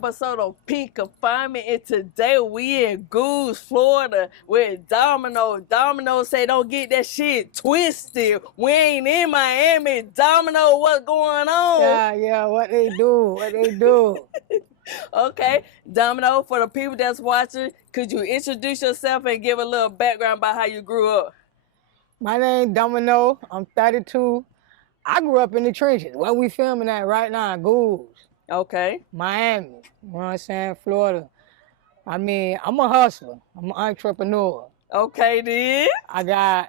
episode of Peak Confinement, and today we in Goose, Florida with Domino. Domino say don't get that shit twisted. We ain't in Miami. Domino, what's going on? Yeah, what they do. Okay, Domino, for the people that's watching, could you introduce yourself and give a little background about how you grew up? My name Domino, I'm 32. I grew up in the trenches. Where we filming at right now, Goose. Okay. Miami, you know what I'm saying, Florida. I mean, I'm a hustler. I'm an entrepreneur. Okay, then. I got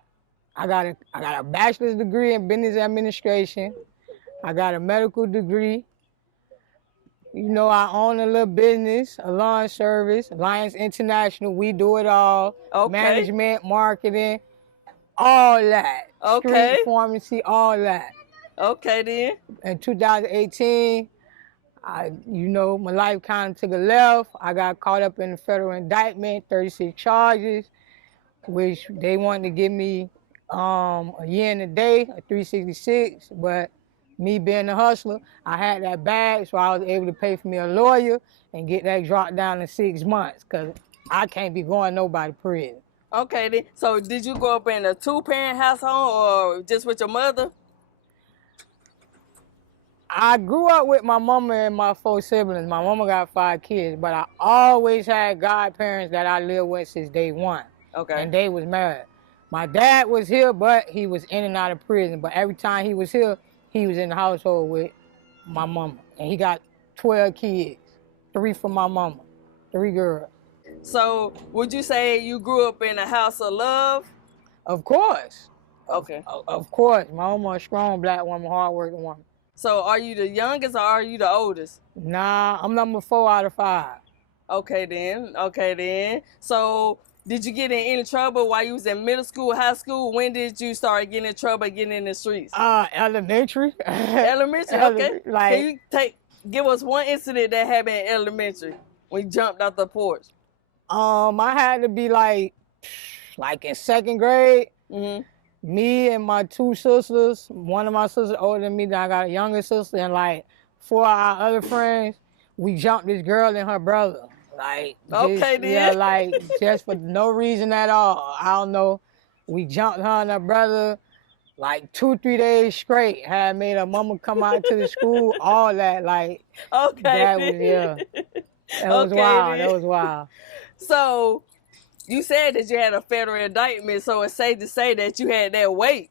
a bachelor's degree in business administration. I got a medical degree. You know, I own a little business, a lawn service, Alliance International. We do it all. Okay. Management, marketing, all that. Okay. Street pharmacy, all that. Okay, then. In 2018, my life kind of took a left. I got caught up in a federal indictment, 36 charges, which they wanted to give me a year and a day, a 366. But me being a hustler, I had that bag, so I was able to pay for me a lawyer and get that dropped down to 6 months, because I can't be going nobody prison. Okay, then. So did you grow up in a two-parent household or just with your mother? I grew up with my mama and my 4 siblings. My mama got 5 kids, but I always had godparents that I lived with since day one. Okay. And they was married. My dad was here, but he was in and out of prison. But every time he was here, he was in the household with my mama. And he got 12 kids, 3 from my mama, 3 girls. So would you say you grew up in a house of love? Of course. Okay. Of course. My mama a strong black woman, hardworking woman. So are you the youngest or are you the oldest? Nah, I'm number 4 out of 5. Okay then. So did you get in any trouble while you was in middle school, high school? When did you start getting in trouble, getting in the streets? Elementary. Elementary, okay. Like, Can you give us one incident that happened in elementary when you jumped out the porch? I had to be like in 2nd grade. Mm-hmm. Me and my 2 sisters, one of my sisters older than me, then I got a younger sister, and like 4 of our other friends, we jumped this girl and her brother. Like, okay, then. Yeah, like just for no reason at all. I don't know. We jumped her and her brother like 2-3 days straight. Had made her mama come out to the school, all that. Like, okay, that was, yeah. That was wild. Then. That was wild. So, you said that you had a federal indictment, so it's safe to say that you had that weight.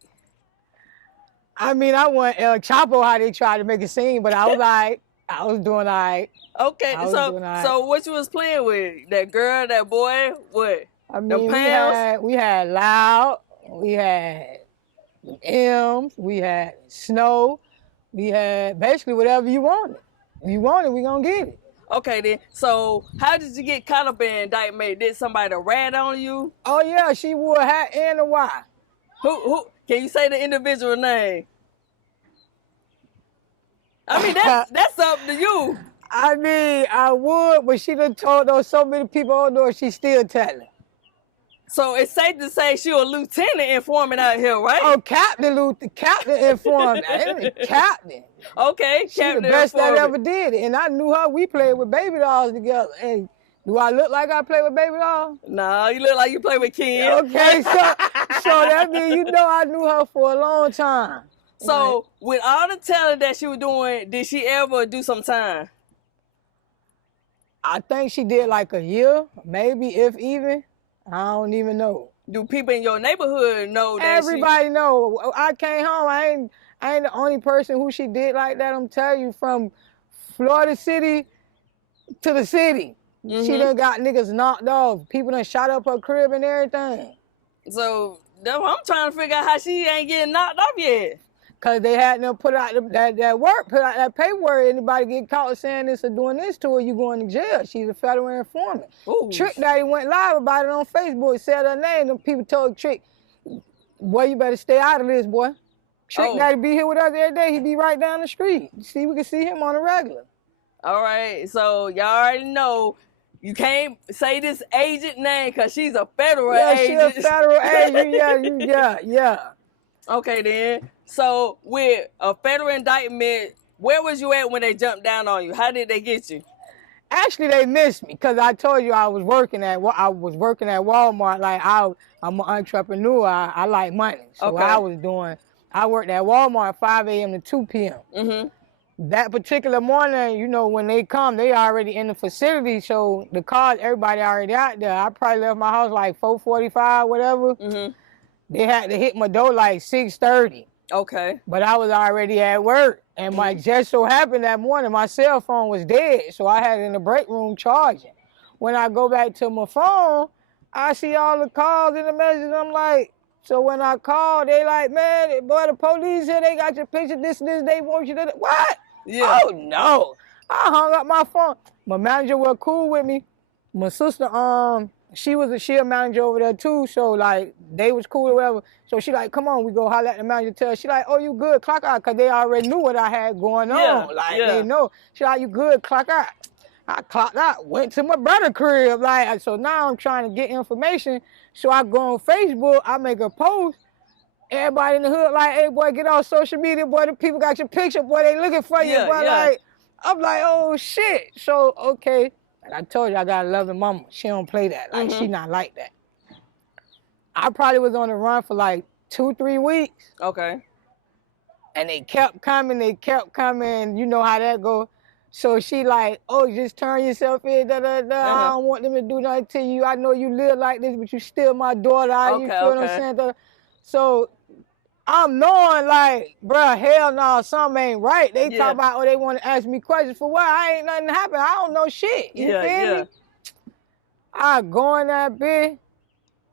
I mean, I wasn't El Chapo how they tried to make it seem, but I was like, I was doing all right. Okay, so what you was playing with? That girl, that boy, what? I mean, we had Loud, we had M's, we had Snow, we had basically whatever you wanted. If you want it, we gonna get it. Okay then, so how did you get caught up in indictment? Did somebody rat on you? Oh yeah, she wore a hat and a Y. Who? Can you say the individual name? I mean, that's up to you. I mean, I would, but she done told those so many people on there, she still telling. So it's safe to say she was a lieutenant informant out here, right? Oh, captain informant. Captain. Okay, she captain the best informant. that ever did. And I knew her. We played with baby dolls together. And do I look like I play with baby dolls? No, you look like you play with kids. Okay, so that means I knew her for a long time. So right. With all the talent that she was doing, did she ever do some time? I think she did like a year, maybe, if even. I don't even know. Do people in your neighborhood know that? Everybody know. I came home. I ain't the only person who she did like that. I'm telling you, from Florida City to the city. Mm-hmm. She done got niggas knocked off. People done shot up her crib and everything. So I'm trying to figure out how she ain't getting knocked off yet. Cause they had them put out that work, put out that paperwork. Anybody get caught saying this or doing this to her, you going to jail. She's a federal informant. Ooh. Trick Daddy went live about it on Facebook. Said her name. Them people told Trick, boy, you better stay out of this, boy. Trick Daddy be here with us every day. He be right down the street. See, we can see him on a regular. All right, so y'all already know you can't say this agent name because she's a federal agent. Yeah, she's a federal agent. Yeah. Okay, then. So, with a federal indictment, where was you at when they jumped down on you? How did they get you? Actually, they missed me because I told you I was working at Walmart. Like I'm an entrepreneur. I like money, so Okay. I worked at Walmart 5 a.m. to 2 p.m. That particular morning, you know, when they come, they already in the facility, so the cars, everybody already out there. I probably left my house like 4:45, whatever. They had to hit my door like 6:30. Okay. But I was already at work, and my just so happened that morning my cell phone was dead, so I had it in the break room charging. When I go back to my phone, I see all the calls and the messages. I'm like, so when I call, they like, man, boy, the police here, they got your picture, this, they want you to, what? Yeah. Oh, no. I hung up my phone. My manager was cool with me. My sister, she a manager over there too, so like they was cool or whatever. So she like, come on, we go holler at the manager. Tell her, she like, oh, you good? Clock out, cause they already knew what I had going on. Like they know. She like, you good? Clock out. I clocked out. Went to my brother's crib. Like so now I'm trying to get information. So I go on Facebook. I make a post. Everybody in the hood like, hey boy, get on social media, boy. The people got your picture, boy. They looking for you, boy. Like I'm like, oh shit. So okay. Like I told you, I got a loving mama. She don't play that. Like, she not like that. I probably was on the run for like 2-3 weeks. Okay. And they kept coming. You know how that go. So she like, oh, just turn yourself in, da-da-da. I don't want them to do nothing to you. I know you live like this, but you still my daughter. You feel what I'm saying? So I'm knowing like, bruh, hell no, something ain't right. They talk about, oh, they want to ask me questions for what? I ain't nothing happen. I don't know shit. You feel me? I go in that bitch.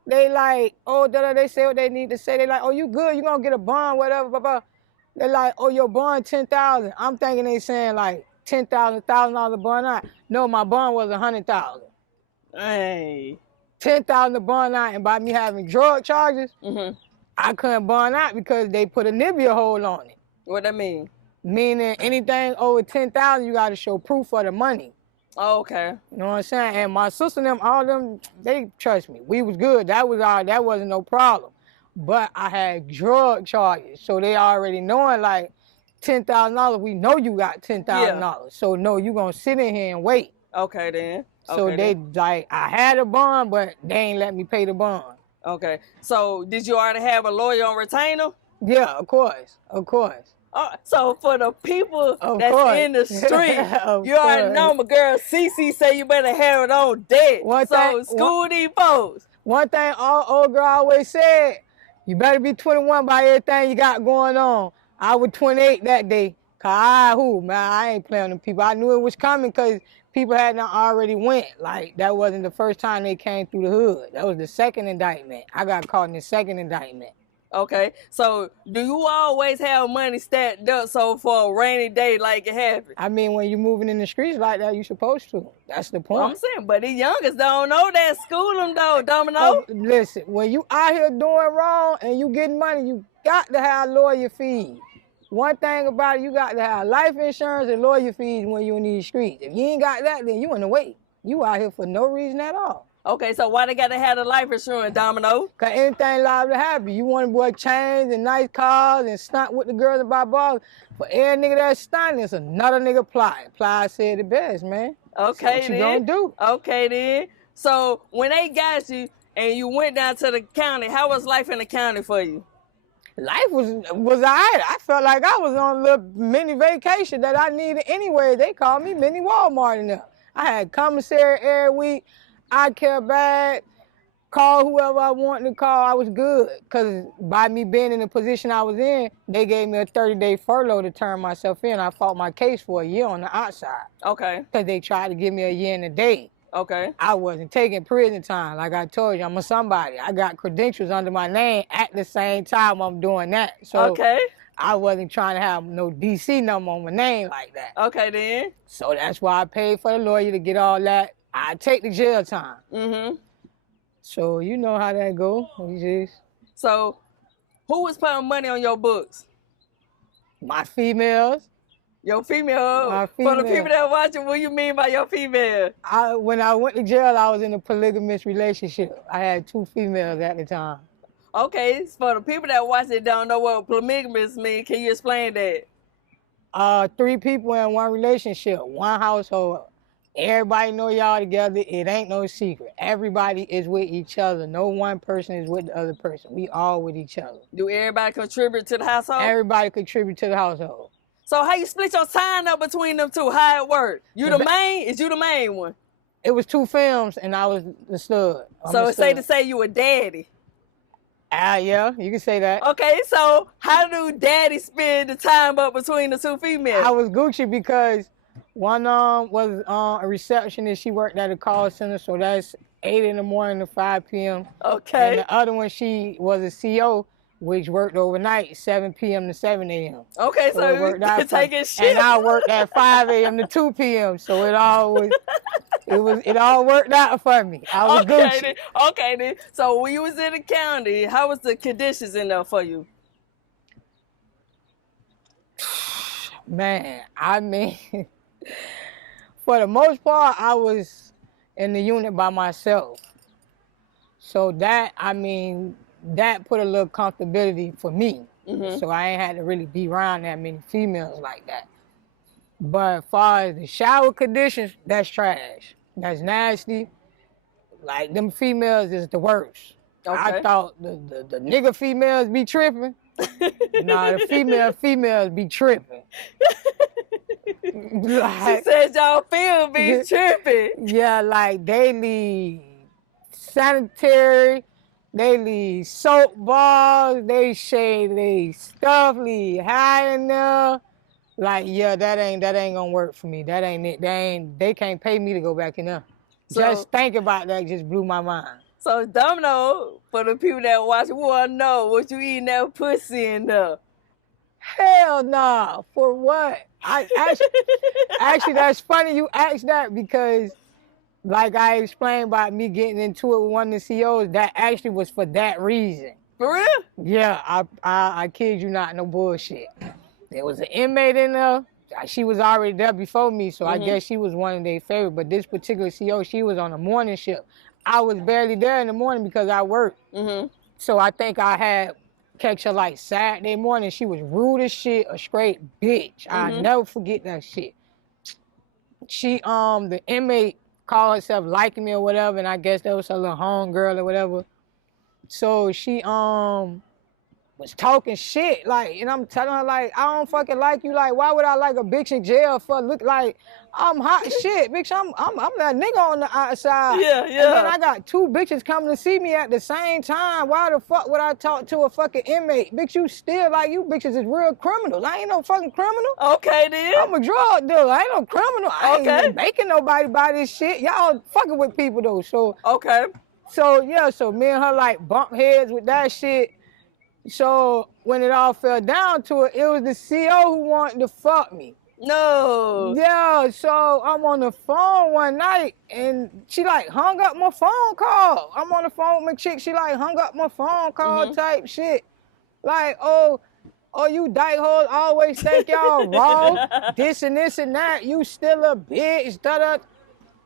They like, oh, they say what they need to say. They like, oh, you good? You gonna get a bond, whatever, blah, blah. They like, oh, your bond $10,000. I'm thinking they saying like $10,000, $1,000 bond out. No, my bond was $100,000. Hey. $10,000 bond out, and by me having drug charges, I couldn't bond out because they put a Nibia hold on it. What that mean? Meaning anything over $10,000, you got to show proof of the money. Oh, okay. You know what I'm saying? And my sister and them, all them, they trust me. We was good. That wasn't no problem. But I had drug charges, so they already knowing like $10,000. We know you got $10,000, so no, you gonna sit in here and wait. Okay then. So they like, I had a bond, but they ain't let me pay the bond. Okay. So did you already have a lawyer on retainer? Yeah, of course. So for the people that's in the street, you already know my girl Cece say you better have it on deck. School these folks. One thing old girl always said, you better be 21 by everything you got going on. I was 28 that day. I ain't playing with people. I knew it was coming because people had not already went. Like, that wasn't the first time they came through the hood. That was the second indictment. I got caught in the second indictment. Okay, so do you always have money stacked up so for a rainy day like it happened? I mean, when you're moving in the streets like that, you're supposed to. That's the point. I'm saying, but the youngest don't know that. School them though, Domino. Listen, when you out here doing wrong and you getting money, you got to have lawyer fees. One thing about it, you got to have life insurance and lawyer fees when you in these streets. If you ain't got that, then you in the way. You out here for no reason at all. Okay, so why they got to have the life insurance, Domino? Because anything liable to happen. You want to boy chains and nice cars and stunt with the girls and buy balls. For every nigga that's stunting, it's another nigga plotting. Ply said the best, man. Okay, so what you gonna do? Okay, then. So when they got you and you went down to the county, how was life in the county for you? Life was all right. I felt like I was on a little mini vacation that I needed anyway. They called me mini Walmart in there. I had commissary every week. I care bad, call whoever I wanted to call. I was good because by me being in the position I was in, they gave me a 30-day furlough to turn myself in. I fought my case for a year on the outside. Okay. Because they tried to give me a year and a day. Okay. I wasn't taking prison time. Like I told you, I'm a somebody. I got credentials under my name at the same time I'm doing that. So I wasn't trying to have no DC number on my name like that. Okay, then. So that's why I paid for the lawyer to get all that. I take the jail time. So you know how that go. So who was putting money on your books? My females. Your female? My female. For the people that watching, what do you mean by your female? When I went to jail, I was in a polygamous relationship. I had 2 females at the time. Okay, for the people that watch it don't know what polygamous means, can you explain that? 3 people in one relationship, one household. Everybody know y'all together. It ain't no secret. Everybody is with each other. No one person is with the other person. We all with each other. Do everybody contribute to the household? Everybody contribute to the household. So how you split your time up between them two? How it work? You the main? Is you the main one? It was 2 films, and I was the stud. So it's safe to say you a daddy. Yeah, you can say that. Okay, so how do daddy spend the time up between the 2 females? I was Gucci because one was a receptionist. She worked at a call center, so that's 8 in the morning to 5 p.m. Okay. And the other one, she was a CO, which worked overnight, 7 p.m. to 7 a.m. Okay, so it worked out taking shit. And I worked at 5 a.m. to 2 p.m. So it all worked out for me. I was Gucci. Okay then. So when you was in the county, how was the conditions in there for you? Man, I mean, for the most part, I was in the unit by myself. So that put a little comfortability for me. Mm-hmm. So I ain't had to really be around that many females like that. But as far as the shower conditions, that's trash. That's nasty. Like, them females is the worst. Okay. I thought the nigga females be tripping. Nah, the females be tripping. Like, she said y'all be tripping. Yeah, like they leave sanitary, they leave soap bars, they shave they stuff, leave high in there. Like, yeah, that ain't gonna work for me. That ain't it. They can't pay me to go back in there. So, just think about that just blew my mind. So Domino, for the people that watch, we wanna know what you eating that pussy in there. Hell nah. For what? Actually, that's funny you asked that because, like I explained about me getting into it with one of the COs, that actually was for that reason. For real? Yeah, I kid you not, no bullshit. There was an inmate in there. She was already there before me, so I guess she was one of their favorite. But this particular CO, she was on a morning shift. I was barely there in the morning because I worked. So I think I had catch her like Saturday morning. She was rude as shit, a straight bitch. I'll never forget that shit. She, the inmate called herself liking me or whatever, and I guess that was her little home girl or whatever. So she, was talking shit, like, and I'm telling her, like, I don't fucking like you. Like, why would I like a bitch in jail for look like I'm hot shit, bitch? I'm that nigga on the outside. Yeah. And then I got 2 bitches coming to see me at the same time. Why the fuck would I talk to a fucking inmate? Bitch, you still like you bitches is real criminals. I ain't no fucking criminal. Okay then. I'm a drug dealer. I ain't no criminal. I ain't even making nobody buy this shit. Y'all fucking with people though. So So yeah, so me and her like bump heads with that shit. So when it all fell down to it, it was the CO who wanted to fuck me. No. Yeah, so I'm on the phone one night and she like hung up my phone call. I'm on the phone with my chick, she like hung up my phone call type shit. Like, oh, you dyke hoes always think y'all raw, this and that, you still a bitch, da-da.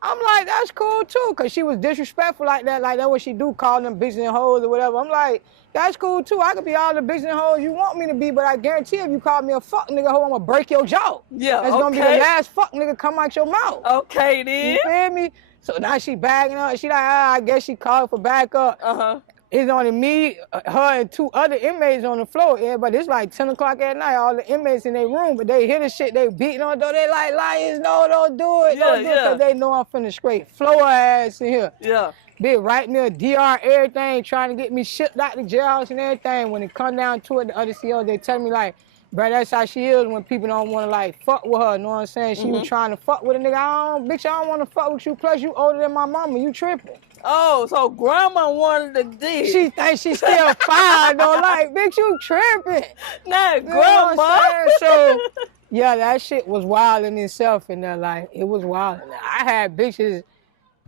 I'm like, that's cool too, cause she was disrespectful like that what she do, calling them bitches and hoes or whatever. I'm like, that's cool too. I could be all the bitches and hoes you want me to be, but I guarantee if you call me a fuck nigga hoe, I'm gonna break your jaw. Yeah, that's gonna be the last fuck nigga come out your mouth. Okay then. You feel me? So now she bagging up. She like, I guess she called for backup. It's only me, her, and 2 other inmates on the floor. Yeah, but it's like 10 o'clock at night. All the inmates in their room, but they hear the shit. They beating on the door. They like, lions, no, don't do it. Don't do it, because they know I'm finna scrape floor ass in here. Yeah. Big right near DR, everything, trying to get me shipped out the jailhouse and everything. When it come down to it, the other CEOs, they tell me like, bro, that's how she is when people don't want to like fuck with her. You know what I'm saying? She was trying to fuck with a nigga. Bitch, I don't want to fuck with you. Plus, you older than my mama. You tripping. Oh, so grandma wanted to dig. She thinks she still fine though. Like, bitch, you tripping. Nah, grandma. So, yeah, that shit was wild in itself. And like, it was wild. I had bitches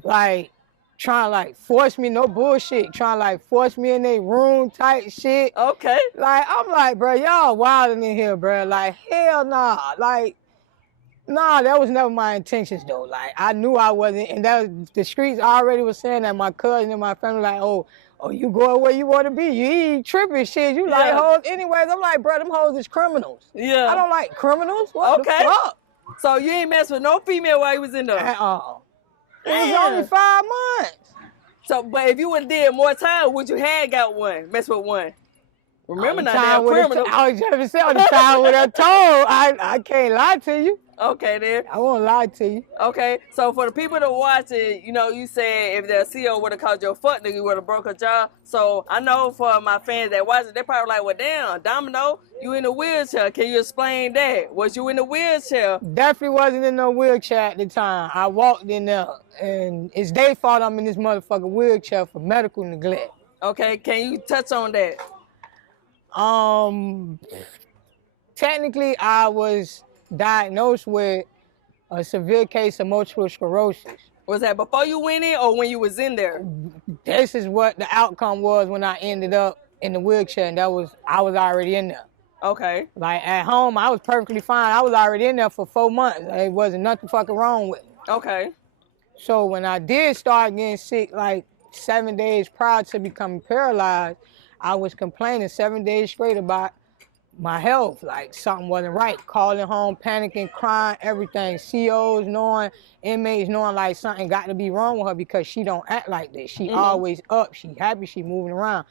like trying to like force me, no bullshit, trying to like force me in their room type shit. Okay. Like, I'm like, bro, y'all wilding in here, bro. Like, hell nah. Like, nah, that was never my intentions though. Like, I knew I wasn't, and that was, the streets already was saying that. My cousin and my family like, oh, you going where you want to be. You ain't tripping shit. You like hoes anyways. I'm like, bro, them hoes is criminals. Yeah. I don't like criminals. What the fuck? So you ain't mess with no female while you was in there? At all. It was Damn. only 5 months. So, but if you would have did more time, would you have got one? Mess with one? Remember All the now, they're time with a criminal. I was just saying all the time with a toe. I can't lie to you. Okay, then. I won't lie to you. Okay, so for the people that watch it, you know, you said if the CEO would have called you a fuck nigga, you would have broke a jaw. So I know for my fans that watch it, they probably like, well, damn, Domino, you in a wheelchair. Can you explain that? Was you in a wheelchair? Definitely wasn't in no wheelchair at the time. I walked in there, and it's their fault I'm in this motherfucking wheelchair for medical neglect. Okay, can you touch on that? Technically, I was diagnosed with a severe case of multiple sclerosis. Was that before you went in or when you was in there? This is what the outcome was when I ended up in the wheelchair, and I was already in there. Okay. Like at home, I was perfectly fine. I was already in there for 4 months. It wasn't nothing fucking wrong with me. Okay. So when I did start getting sick, like 7 days prior to becoming paralyzed, I was complaining 7 days straight about my health, like something wasn't right. Calling home, panicking, crying, everything. COs knowing, inmates knowing like something got to be wrong with her because she don't act like this. She always up, she happy, she moving around.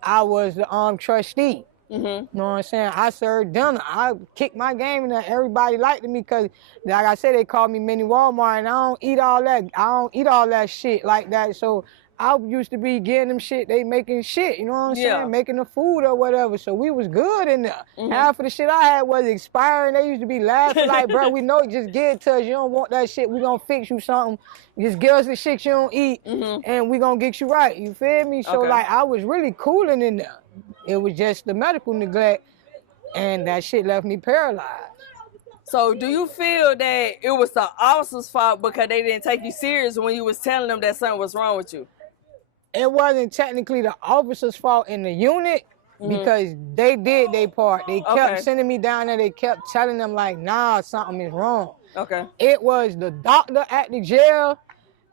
I was the trustee. You know what I'm saying? I served dinner. I kicked my game in there. Everybody liked me because, like I said, they called me Mini Walmart, and I don't eat all that. I don't eat all that shit like that. So I used to be getting them shit. They making shit, you know what I'm saying? Making the food or whatever. So we was good in there. Half of the shit I had was expiring. They used to be laughing like, bro, we know, just give it to us. You don't want that shit. We gonna fix you something. Just give us the shit you don't eat, and we gonna get you right. You feel me? So like, I was really cooling in there. It was just the medical neglect, and that shit left me paralyzed. So do you feel that it was the officer's fault because they didn't take you serious when you was telling them that something was wrong with you? It wasn't technically the officer's fault in the unit because they did their part. They kept sending me down there. They kept telling them like, nah, something is wrong. Okay. It was the doctor at the jail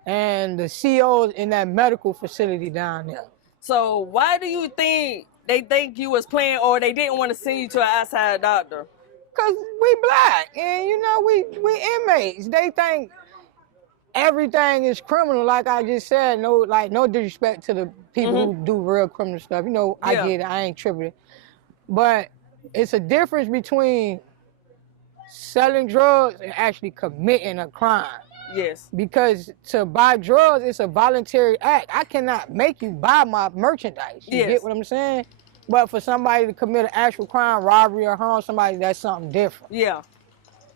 and the COs in that medical facility down there. So why do you think they think you was playing or they didn't want to send you to an outside doctor? Cause we black and you know we inmates. They think everything is criminal, like I just said. No disrespect to the people who do real criminal stuff. You know, I get it. I ain't tripping. But it's a difference between selling drugs and actually committing a crime. Yes. Because to buy drugs, it's a voluntary act. I cannot make you buy my merchandise. You get what I'm saying? But for somebody to commit an actual crime, robbery or harm somebody, that's something different. Yeah.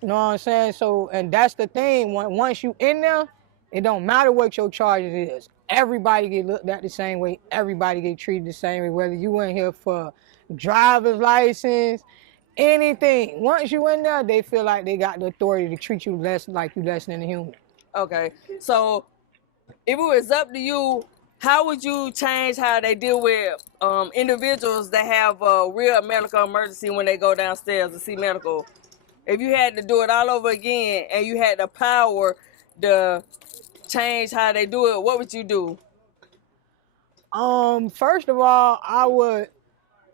You know what I'm saying? So, and that's the thing. Once you in there, it don't matter what your charges is. Everybody get looked at the same way. Everybody get treated the same way, whether you in here for driver's license, anything. Once you in there, they feel like they got the authority to treat you less than a human. Okay. So if it was up to you, how would you change how they deal with individuals that have a real medical emergency when they go downstairs to see medical? If you had to do it all over again and you had the power to change how they do it, what would you do? First of all, I would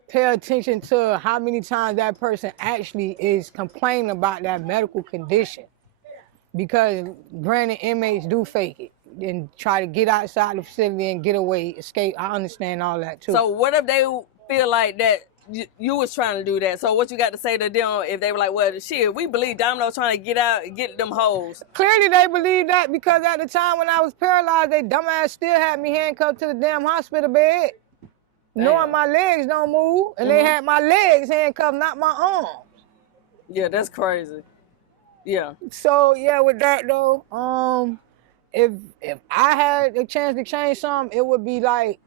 pay attention to how many times that person actually is complaining about that medical condition. Because granted, inmates do fake it and try to get outside the facility and get away, escape. I understand all that too. So what if they feel like that you was trying to do that? So what you got to say to them if they were like, well, shit, we believe Domino trying to get out and get them hoes? Clearly they believe that because at the time when I was paralyzed, they dumbass still had me handcuffed to the damn hospital bed. Knowing my legs don't move, and they had my legs handcuffed, not my arms. Yeah, that's crazy. Yeah. So yeah, with that though, if I had a chance to change something, it would be like,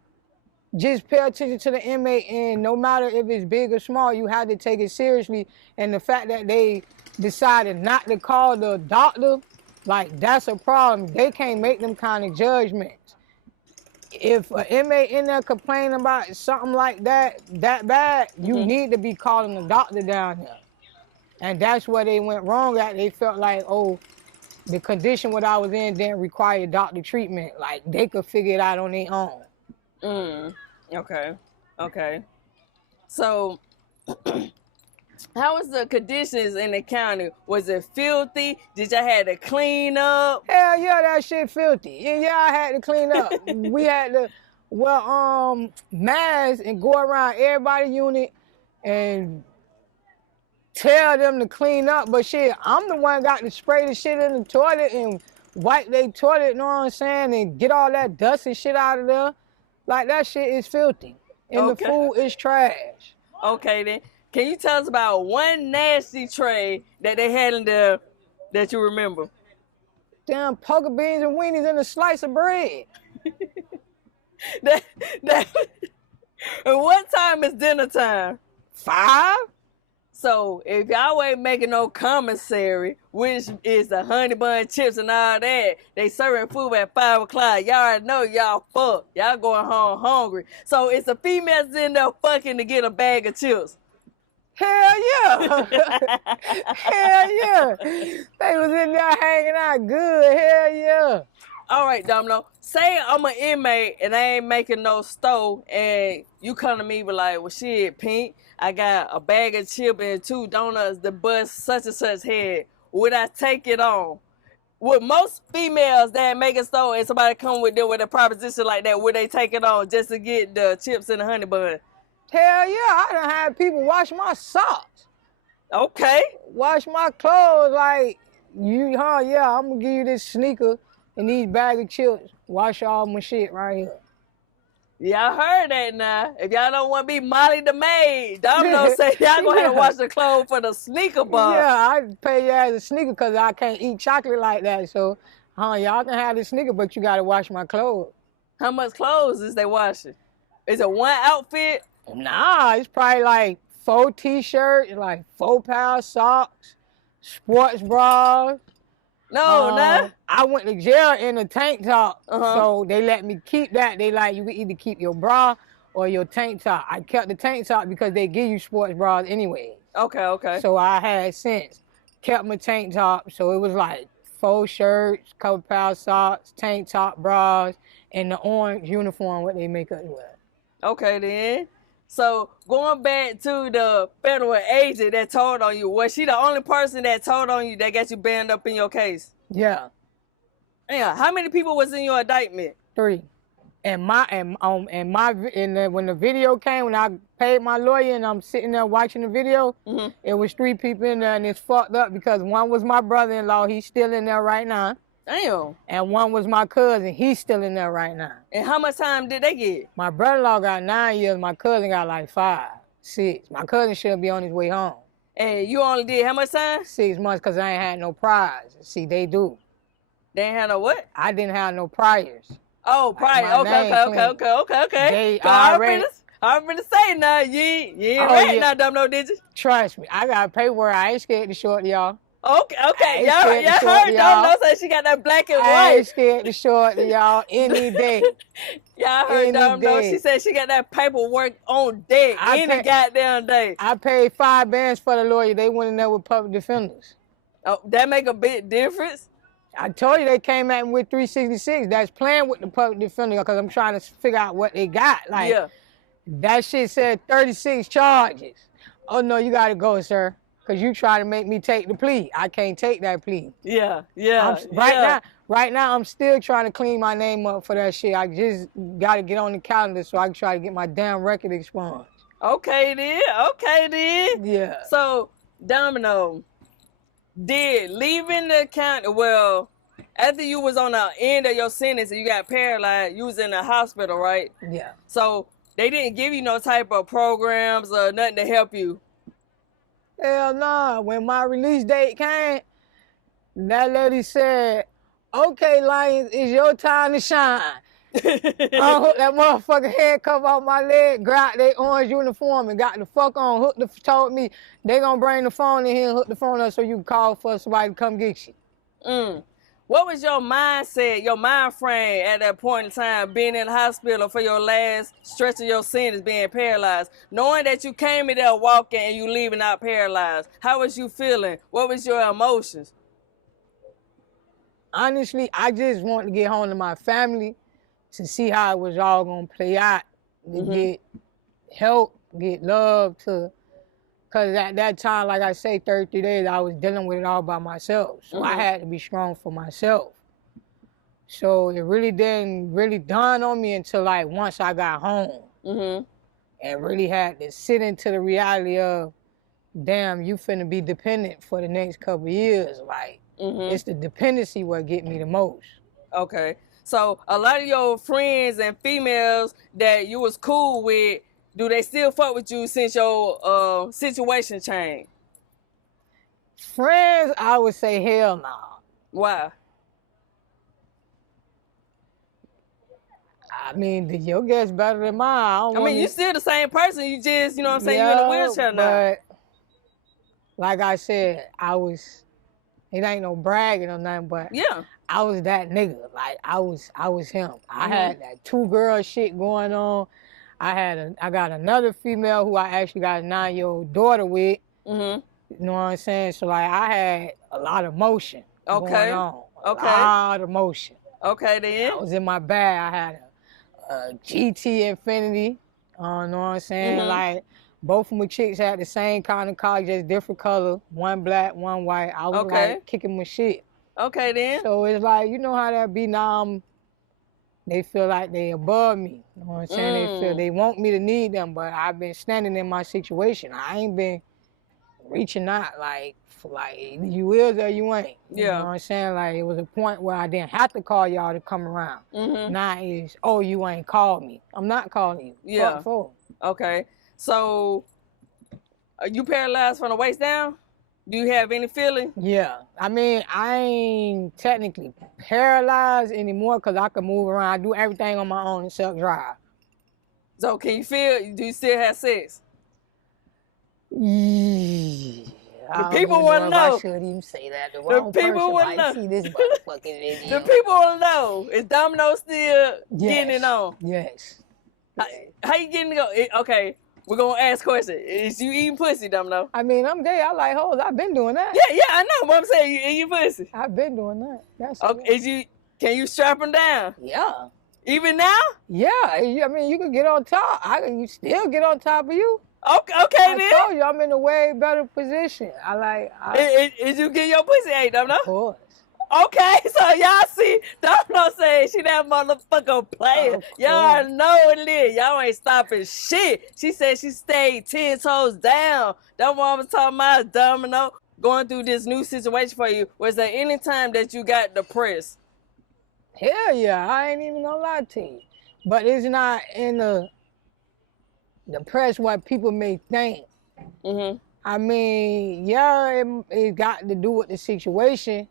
just pay attention to the inmate, and no matter if it's big or small, you have to take it seriously. And the fact that they decided not to call the doctor, like, that's a problem. They can't make them kind of judgments. If an inmate in there complaining about something like that bad, you need to be calling the doctor down there. And that's where they went wrong at. They felt like, oh, the condition what I was in didn't require doctor treatment. Like, they could figure it out on their own. Okay. So How was the conditions in the county? Was it filthy? Did y'all had to clean up? Hell yeah, that shit filthy. Yeah, I had to clean up. We had to mask and go around everybody's unit and tell them to clean up. But shit, I'm the one got to spray the shit in the toilet and wipe their toilet, you know what I'm saying, and get all that dust and shit out of there. Like, that shit is filthy. And the food is trash. Okay, then. Can you tell us about one nasty tray that they had in there that you remember? Damn poker beans and weenies and a slice of bread. that, and what time is dinner time? 5? So if y'all ain't making no commissary, which is the honey bun chips and all that, they serving food at 5 o'clock. Y'all already know y'all fucked. Y'all going home hungry. So it's the females in there fucking to get a bag of chips. Hell yeah. Hell yeah. They was in there hanging out good. Hell yeah. All right, Domino. Say I'm an inmate and I ain't making no stove, and you come to me with like, well, shit, Pink, I got a bag of chips and 2 donuts to bust such and such head. Would I take it on? Would most females that make a stove and somebody come with them with a proposition like that, would they take it on just to get the chips and the honey bun? Hell yeah, I done had people wash my socks. Okay. Wash my clothes like, yeah, I'm gonna give you this sneaker and these bag of chips. Wash all my shit right here. Y'all heard that now. If y'all don't want to be Molly the maid, Domino say y'all gonna have to wash the clothes for the sneaker bar. Yeah, I pay you as a sneaker because I can't eat chocolate like that. So, y'all can have the sneaker, but you gotta wash my clothes. How much clothes is they washing? Is it one outfit? Nah, it's probably like 4 t-shirts, like 4 pair of socks, sports bras. No. I went to jail in a tank top, so they let me keep that. They like, you can either keep your bra or your tank top. I kept the tank top because they give you sports bras anyway. Okay. So I had sense. Kept my tank top, so it was like 4 shirts, couple pair of socks, tank top, bras, and the orange uniform what they make us wear. Okay then. So going back to the federal agent that told on you, was she the only person that told on you that got you banned up in your case? Yeah. Yeah. How many people was in your indictment? 3. When the video came, when I paid my lawyer and I'm sitting there watching the video, it was 3 people in there, and it's fucked up because one was my brother-in-law, he's still in there right now. Damn. And one was my cousin, he's still in there right now. And how much time did they get? My brother-in-law got 9 years, my cousin got like 5, 6. My cousin should be on his way home. And you only did how much time? 6 months because I ain't had no priors. See, they do. They ain't had no what? I didn't have no priors. Oh, prior. Okay. I already say now, you ain't ready now, Domino, did you? Trust me, I got paperwork. I ain't scared to show it to y'all. Okay. Y'all heard Domino say she got that black and white. I ain't scared to show it to y'all any day. Y'all heard Domino. She said she got that paperwork on deck any goddamn day. I paid $5 for the lawyer. They went in there with public defenders. Oh, that make a big difference? I told you they came at me with 366. That's playing with the public defender because I'm trying to figure out what they got. Like, that shit said 36 charges. Oh, no, you got to go, sir. Because you try to make me take the plea. I can't take that plea. Yeah. Right now, I'm still trying to clean my name up for that shit. I just got to get on the calendar so I can try to get my damn record expunged. Okay, then. Yeah. So, Domino, did leaving the county, well, after you was on the end of your sentence and you got paralyzed, you was in the hospital, right? Yeah. So, they didn't give you no type of programs or nothing to help you? Hell nah. When my release date came, that lady said, okay, Lions, it's your time to shine. I hooked that motherfucking handcuff off my leg, grabbed their orange uniform and got the fuck on. Told me they gonna bring the phone in here and hook the phone up so you can call for somebody to come get you. What was your mindset, your mind frame at that point in time, being in the hospital for your last stretch of your sentence, being paralyzed, knowing that you came in there walking and you leaving out paralyzed? How was you feeling? What was your emotions? Honestly, I just wanted to get home to my family to see how it was all gonna play out, to get help, get love, to Because at that time, like I say, 33 days, I was dealing with it all by myself. So I had to be strong for myself. So it really didn't really dawn on me until like once I got home. And really had to sit into the reality of, damn, you finna be dependent for the next couple of years. Like, it's the dependency what get me the most. Okay. So a lot of your friends and females that you was cool with, do they still fuck with you since your situation changed? Friends, I would say hell no. Why? I mean, your guess better than mine. I mean, you still the same person. You just, you know what I'm saying, you in a wheelchair now. But like I said, it ain't no bragging or nothing, but yeah, I was that nigga. Like I was him. I had that 2-girl shit going on. I got another female who I actually got a 9-year-old daughter with. You know what I'm saying? So like I had a lot of motion going on. A lot of motion. Okay, then. I was in my bag. I had a GT Infinity. You know what I'm saying? Like both of my chicks had the same kind of car, just different color. One black, one white. I was like kicking my shit. Okay, then. So it's like, you know how that be now. They feel like they above me. You know what I'm saying? They feel they want me to need them, but I've been standing in my situation. I ain't been reaching out like you is or you ain't. You know what I'm saying? Like it was a point where I didn't have to call y'all to come around. Now it's, oh, you ain't called me. I'm not calling you. Yeah. Okay. So are you paralyzed from the waist down? Do you have any feeling? Yeah. I mean, I ain't technically paralyzed anymore because I can move around. I do everything on my own except drive. So can you feel, do you still have sex? Yeah. The people want to know. I shouldn't even say that. The people want to know. See this motherfucking video. The people want to know. Is Domino still getting it on? Yes. How you getting it go? Okay. We're going to ask questions. Is you eating pussy, Domino? I mean, I'm gay. I like hoes. I've been doing that. Yeah, I know. What I'm saying, you eating pussy. I've been doing that. That's okay. Can you strap them down? Yeah. Even now? Yeah. I mean, you can get on top. You still get on top of you. Okay, then. I told you, I'm in a way better position. Is you get your pussy ate, Domino? Of course. Okay, so y'all see, Domino saying she that motherfucker player. Y'all know it is. Y'all ain't stopping shit. She said she stayed 10 toes down. That's what I was talking about, Domino. Going through this new situation for you. Was there any time that you got depressed? Hell yeah, I ain't even gonna lie to you. But it's not in the depressed what people may think. I mean, yeah, it got to do with the situation.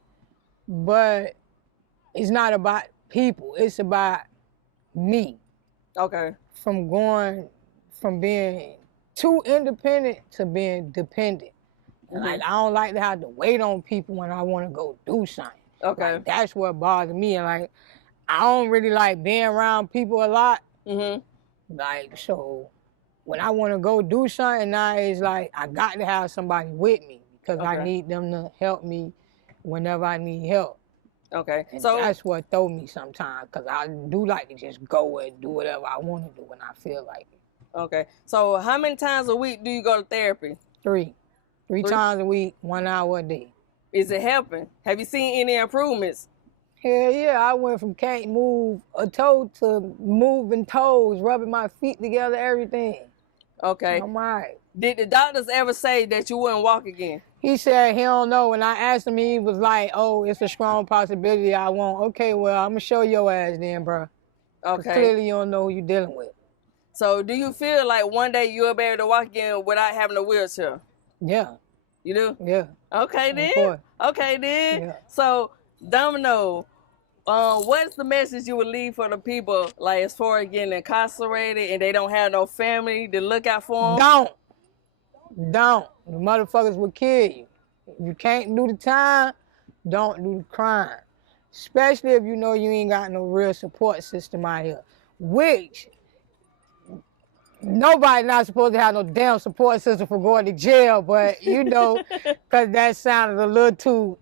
But it's not about people. It's about me. Okay. From being too independent to being dependent. Like, I don't like to have to wait on people when I want to go do something. Okay. Like, that's what bothers me. And, like, I don't really like being around people a lot. Like, so when I want to go do something, now it's like I got to have somebody with me because I need them to help me whenever I need help. Okay. And so that's what throw me sometimes, because I do like to just go and do whatever I want to do when I feel like it. Okay. So how many times a week do you go to therapy? 3 times a week, 1 hour a day. Is it helping? Have you seen any improvements? Hell yeah, I went from can't move a toe to moving toes, rubbing my feet together, everything. Okay. I'm all right. Did the doctors ever say that you wouldn't walk again? He said he don't know. When I asked him, he was like, oh, it's a strong possibility I won't. Okay, well, I'm going to show your ass then, bro. Okay. Clearly you don't know who you're dealing with. So do you feel like one day you'll be able to walk again without having a wheelchair? Yeah. You do? Yeah. Okay, then. Okay, then. Yeah. So, Domino, what's the message you would leave for the people, like, as far as getting incarcerated and they don't have no family to look out for them? Don't. The motherfuckers will kill you. If you can't do the time, don't do the crime. Especially if you know you ain't got no real support system out here. Which, nobody not supposed to have no damn support system for going to jail, but you know, because that sounded a little too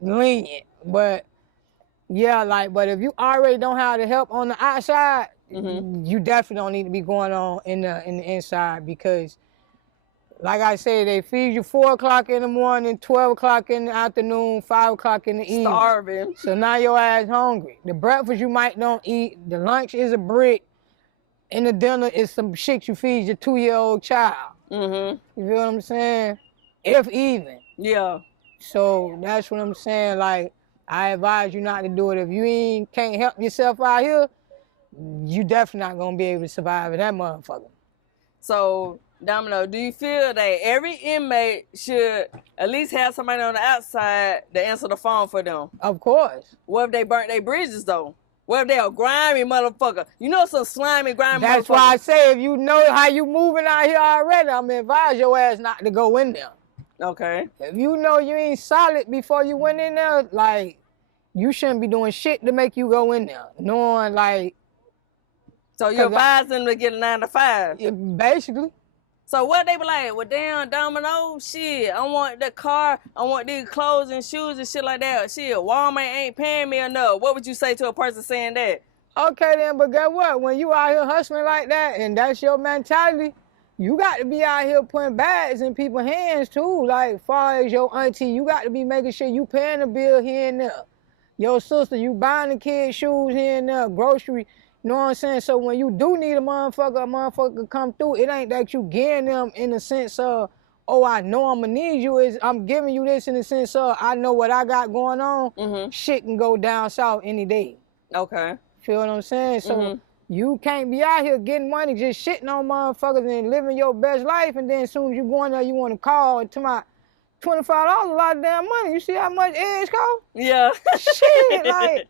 lenient. But yeah, like, but if you already don't have the help on the outside, you definitely don't need to be going on in the inside, because Like I say, they feed you 4 o'clock in the morning, 12 o'clock in the afternoon, 5 o'clock in the evening. Starving. So now your ass hungry. The breakfast you might don't eat. The lunch is a brick. And the dinner is some shit you feed your 2-year-old child. Mm-hmm. You feel what I'm saying? If even. Yeah. So that's what I'm saying. Like, I advise you not to do it. If you can't help yourself out here, you definitely not gonna be able to survive in that motherfucker. So, Domino, do you feel that every inmate should at least have somebody on the outside to answer the phone for them? Of course. What if they burnt their bridges, though? What if they a grimy motherfucker? You know some slimy, grimy That's motherfuckers. why I say if you know how you moving out here already, I'm gonna advise your ass not to go in there. Okay. If you know you ain't solid before you went in there, like, you shouldn't be doing shit to make you go in there. Knowing, like... So you advise them to get a 9 to 5? Basically. So what they be like, well, damn, Domino, shit, I want the car, I want these clothes and shoes and shit like that. Shit, Walmart ain't paying me enough. What would you say to a person saying that? Okay then, but guess what? When you out here hustling like that and that's your mentality, you got to be out here putting bags in people's hands too. Like, far as your auntie, you got to be making sure you paying the bill here and there. Your sister, you buying the kids shoes here and there, grocery. You know what I'm saying? So when you do need a motherfucker come through, it ain't that you getting them in the sense of, oh, I know I'm gonna need you. Is I'm giving you this in the sense of, I know what I got going on. Mm-hmm. Shit can go down south any day. Okay. Feel what I'm saying? So you can't be out here getting money, just shitting on motherfuckers and living your best life, and then as soon as you go in there, you want to call to my $25 a lot of damn money. You see how much eggs cost? Yeah. Shit, like,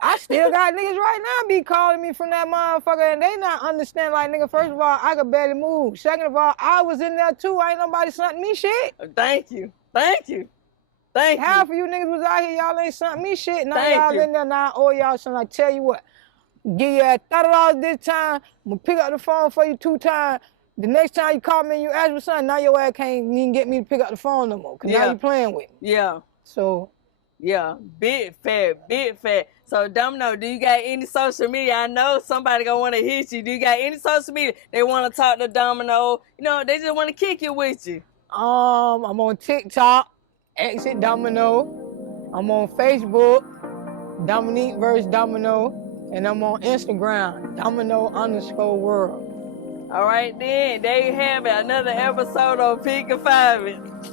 I still got niggas right now be calling me from that motherfucker, and they not understand, like, nigga, first of all, I could barely move. Second of all, I was in there too. Ain't nobody sent me shit. Thank you. Thank you. Thank Half you. of you niggas was out here, y'all ain't sent me shit. Now Thank y'all you. in there, now I owe y'all something. I tell you what, give you $30 this time, I'm gonna pick up the phone for you 2 times. The next time you call me and you ask for something, now your ass can't even get me to pick up the phone no more, because now you playing with me. Yeah. So. Yeah, big fat, big fat. So, Domino, do you got any social media? I know somebody gonna want to hit you. Do you got any social media they want to talk to Domino? You know, they just want to kick it with you. I'm on TikTok, Exit Domino. I'm on Facebook, Dominique vs. Domino. And I'm on Instagram, Domino_world. All right, then. There you have it. Another episode of Confinement.